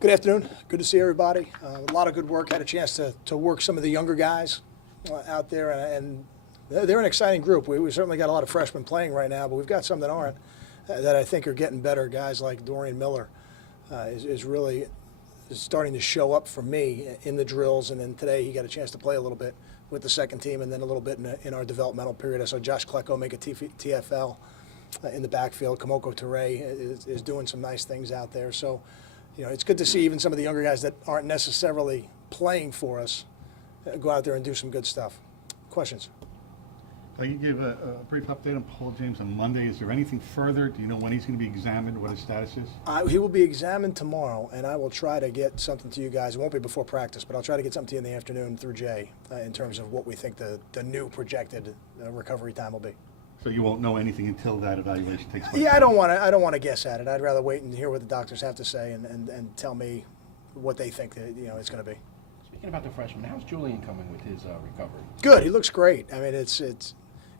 Good afternoon. Good to see everybody. A lot of good work. Had a chance to work some of the younger guys out there, and they're an exciting group. We certainly got a lot of freshmen playing right now, but we've got some that aren't, that I think are getting better. Guys like Dorian Miller is really starting to show up for me in the drills, and then today he got a chance to play a little bit with the second team, and then a little bit in our developmental period. I saw Josh Klecko make a TFL in the backfield. Kamoko Ture is doing some nice things out there. So, you know, it's good to see even some of the younger guys that aren't necessarily playing for us go out there and do some good stuff. Questions? You gave a brief update on Paul James on Monday. Is there anything further? Do you know when he's going to be examined, what his status is? He will be examined tomorrow, and I will try to get something to you guys. It won't be before practice, but I'll try to get something to you in the afternoon through Jay in terms of what we think the new projected recovery time will be. So you won't know anything until that evaluation takes place? Yeah, I don't want to guess at it. I'd rather wait and hear what the doctors have to say and tell me what they think that, you know, it's going to be. Speaking about the freshman, how's Julian coming with his recovery? Good. He looks great. I mean,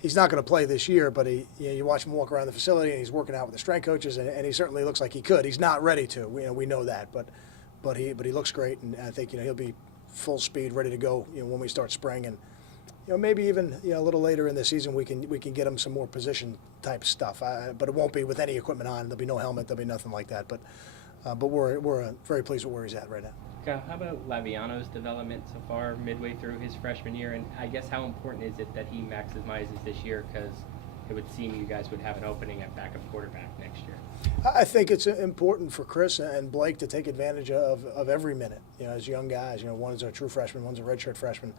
he's not going to play this year, but you watch him walk around the facility, and he's working out with the strength coaches, and he certainly looks like he could. He's not ready to. We know that, but he looks great, and I think, you know, he'll be full speed, ready to go, you know, when we start spring, and, you know, maybe even, you know, a little later in the season we can get him some more position type stuff. But it won't be with any equipment on. There'll be no helmet. There'll be nothing like that. But we're very pleased with where he's at right now. Kyle, how about Laviano's development so far, midway through his freshman year? And I guess how important is it that he maximizes this year, because it would seem you guys would have an opening at backup quarterback next year? I think it's important for Chris and Blake to take advantage of every minute. You know, as young guys, you know, one is a true freshman, one's a redshirt freshman.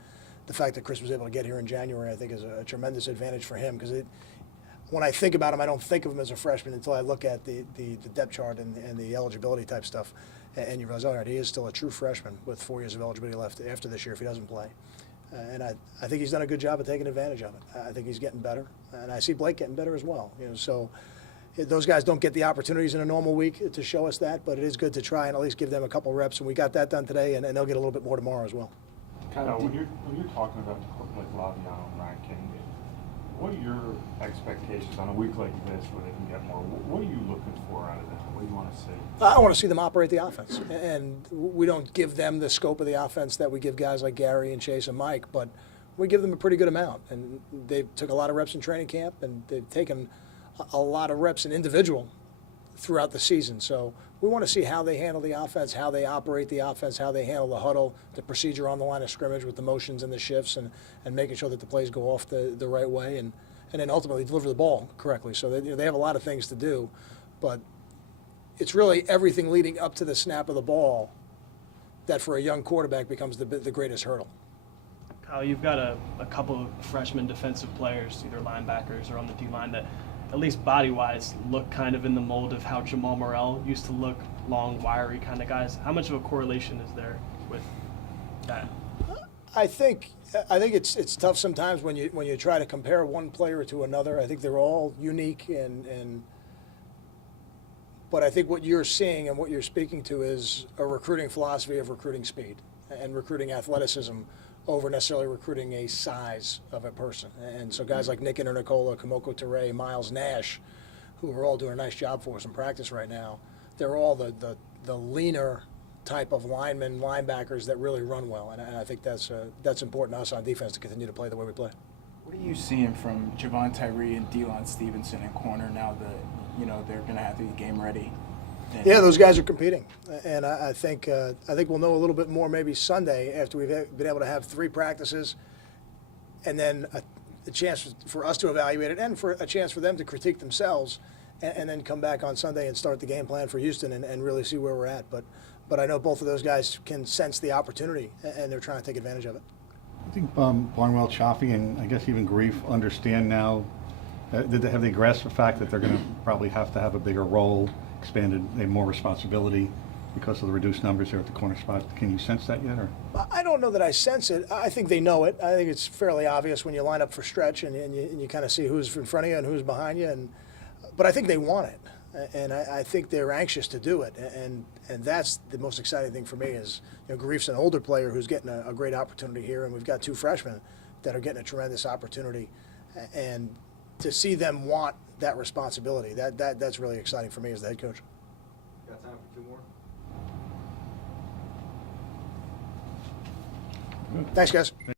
The fact that Chris was able to get here in January, I think, is a tremendous advantage for him, because when I think about him, I don't think of him as a freshman until I look at the depth chart and the eligibility type stuff, and you realize, all right, he is still a true freshman with 4 years of eligibility left after this year if he doesn't play. And I think he's done a good job of taking advantage of it. I think he's getting better, and I see Blake getting better as well. You know, so those guys don't get the opportunities in a normal week to show us that, but it is good to try and at least give them a couple reps, and we got that done today, and they'll get a little bit more tomorrow as well. Kyle, when you're talking about like Laviano and Ryan King, what are your expectations on a week like this where they can get more? What are you looking for out of them? What do you want to see? I want to see them operate the offense, and we don't give them the scope of the offense that we give guys like Gary and Chase and Mike, but we give them a pretty good amount, and they took a lot of reps in training camp, and they've taken a lot of reps in individual throughout the season. So we want to see how they handle the offense, how they operate the offense, how they handle the huddle, the procedure on the line of scrimmage with the motions and the shifts, and making sure that the plays go off the right way, and then ultimately deliver the ball correctly. So they have a lot of things to do, but it's really everything leading up to the snap of the ball that for a young quarterback becomes the greatest hurdle. Kyle, you've got a couple of freshman defensive players, either linebackers or on the D-line, that at least body-wise look kind of in the mold of how Jamal Morrell used to look, long, wiry kind of guys. How much of a correlation is there with that? I think it's tough sometimes when you try to compare one player to another. I think they're all unique, but I think what you're seeing and what you're speaking to is a recruiting philosophy of recruiting speed and recruiting athleticism over necessarily recruiting a size of a person. And so guys like Nick Internicola, Kamoko Ture, Miles Nash, who are all doing a nice job for us in practice right now, they're all the leaner type of linebackers that really run well. And I think that's important to us on defense to continue to play the way we play. What are you seeing from Javon Tyree and Delon Stevenson in corner now that, you know, they're going to have to be game ready? Yeah, those guys are competing, and I think we'll know a little bit more maybe Sunday after we've been able to have 3 practices, and then a chance for us to evaluate it, and for a chance for them to critique themselves, and then come back on Sunday and start the game plan for Houston and really see where we're at. But I know both of those guys can sense the opportunity, and they're trying to take advantage of it. I think Barnwell, Chaffee, and I guess even Grief understand now. Have they grasped the fact that they're going to probably have to have a bigger role, expanded, they have more responsibility because of the reduced numbers there at the corner spot? Can you sense that yet? Or? I don't know that I sense it. I think they know it. I think it's fairly obvious when you line up for stretch and you kind of see who's in front of you and who's behind you. But I think they want it, and I think they're anxious to do it. And that's the most exciting thing for me is, you know, Grief's an older player who's getting a great opportunity here, and we've got 2 freshmen that are getting a tremendous opportunity. And to see them want that responsibility, that's really exciting for me as the head coach. Got time for 2 more? Thanks, guys.